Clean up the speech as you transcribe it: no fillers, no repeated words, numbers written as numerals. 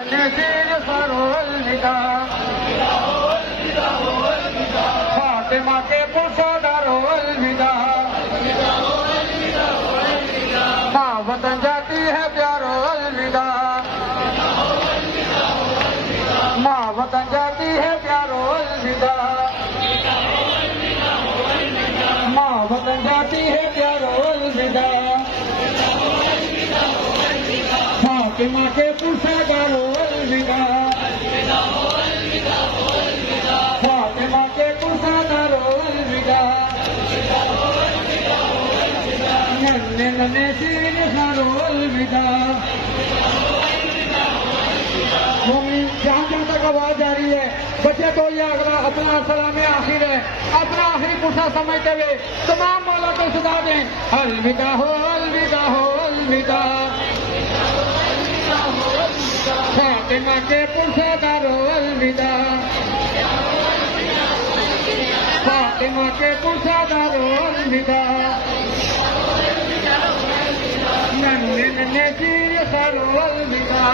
नसीर फरोलविदा फातिमा के पुरसादारोलविदा माँ वतन जाती है प्यारो अलविदा माँ वतन जाती है प्यारो अलविदा माँ वतन जाती है प्यारो अलविदा फातिमा के पुरसादारो अलविदा फातिमा के पुरसादारो अलविदा नन्हे नन्हे सीर खारो अलविदा जहाँ जहाँ तक आवाज जा रही है बच्चे तो ये अगला अपना सलाम आखिर है अपना आखिरी पुरसा समझते हुए तमाम मौला को सदा दें अलविदा हो अलविदा हो अलविदा फातिमा के पुरसादारो अलविदा फातिमा के पुरसादारो अलविदा नन्हे नन्हे सीर खारो अलविदा